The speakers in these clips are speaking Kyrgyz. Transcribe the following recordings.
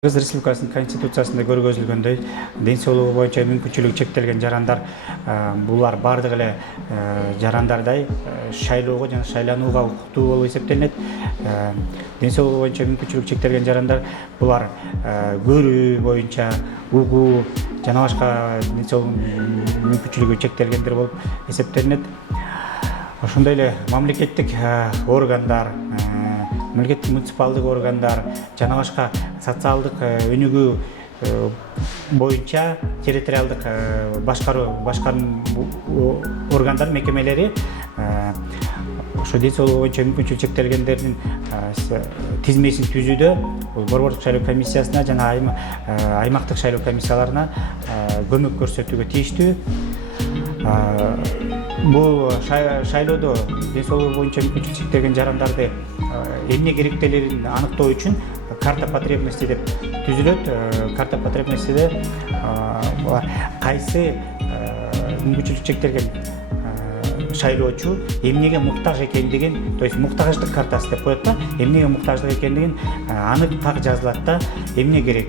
Кыргыз Республикасынын Конституциясында көргөзүлгөндөй, ден соолугу боюнча мүмкүнчүлүгү чектелген жарандар булар бардыгы эле жарандардай шайлоого жана шайланууга укуктуу болуп эсептелинет. Ден соолугу боюнча мүмкүнчүлүгү чектелген жарандар булар көрүү боюнча, угуу жана башка ден соолугу мүмкүнчүлүгү чектелгендер болуп эсептелинет. Ошондой эле мамлекеттик органдар, мамлекеттик муниципалдык органдар жана башка социалдык өнүгүү боюнча территориалдык башкаруу органдар мекемелери ошо ден соолугу боюнча мүмкүнчүлүгү чектелгендердин тизмесин түзүүдө борбордук шайлоо комиссиясына жана аймактык шайлоо комиссияларына көмөк көрсөтүүгө тийиштүү. Бул шайлоодо ден соолугу боюнча мүмкүнчүлүгү чектелген жарандарды эмне керектелерин аныктоо үчүн карта потребностей деп түзүлөт. Карта потребностейде кайсы мүмкүнчүлүгү чектелген шайлоочу эмнеге муктаж экендигин, то есть муктаждык картасы деп коет да, эмнеге муктаждык экендигин анык так жазылат да, эмне керек.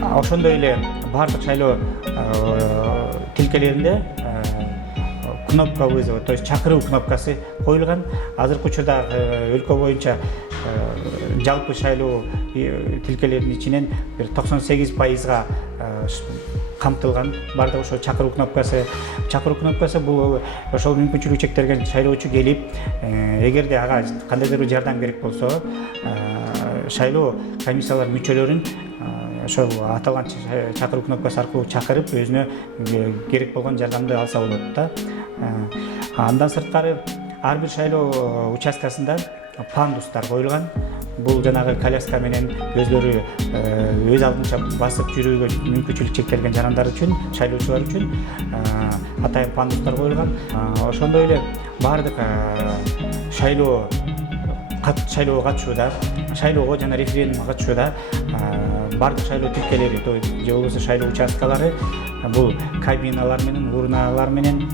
Ошондой эле бардык шайлоо тилкелеринде кнопка вызова, то есть чакыруу кнопкасы коюлган. Азыркы учурда өлкө боюнча жалпы шайлоо тилкелеринин ичинен бир 98%га камтылган бардыгы ошо чакыруу кнопкасы. Чакыруу кнопкасы бул ошол мүмкүнчүлүгү чектелген шайлоочу келип, эгерде ага кандайдыр бир жардам керек болсо, шайлоо комиссиялар мүчөлөрүн ошол аталган чакыруу кнопкасы аркылуу чакырып, өзүнө керек болгон жардамды алса болот да. Андан сырткары ар бир шайлоо участкасында пандустар коюлган. Бул жанагы коляска менен өздөрү өз алдынча басып жүрүүгө мүмкүнчүлүк чектелген жарандар үчүн, шайлоочулар үчүн атайын пандустар коюлган. Ошондой эле бардык шайлоого катышууда, шайлоого жана референдумга катышууда бардык шайлоо тилкелери, же болбосо шайлоо участкалары бул кабиналар менен, урналар менен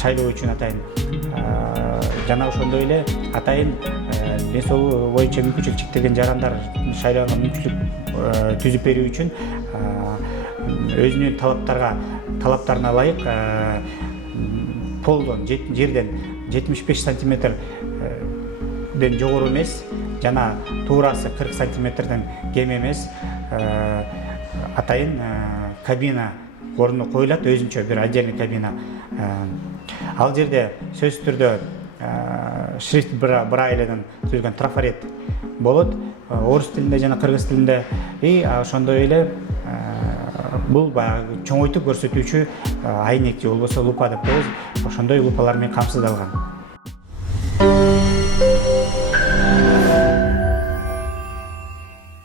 шайлоо үчүн атайын жана ошондой эле атайын ден соолугу боюнча мүмкүнчүлүгү чектелген жарандар шайлоого мүмкүнчүлүк түзүп берүү үчүн өзүнүн талаптарына ылайык полдон, жерден 75 сантиметрден жогору эмес жана туурасы 40 сантиметрден кем эмес атайын кабина орну коюлат, өзүнчө бир отдельный кабина. Ал жерде сөзсүз түрдө шрифт Брайледен түзүлгөн трафарет болот, орус тилинде жана кыргыз тилинде. Ошондой эле бул баягы чоңойтуп көрсөтүүчү айнек же болбосо лупа деп коебуз, ошондой лупалар менен камсыздалган.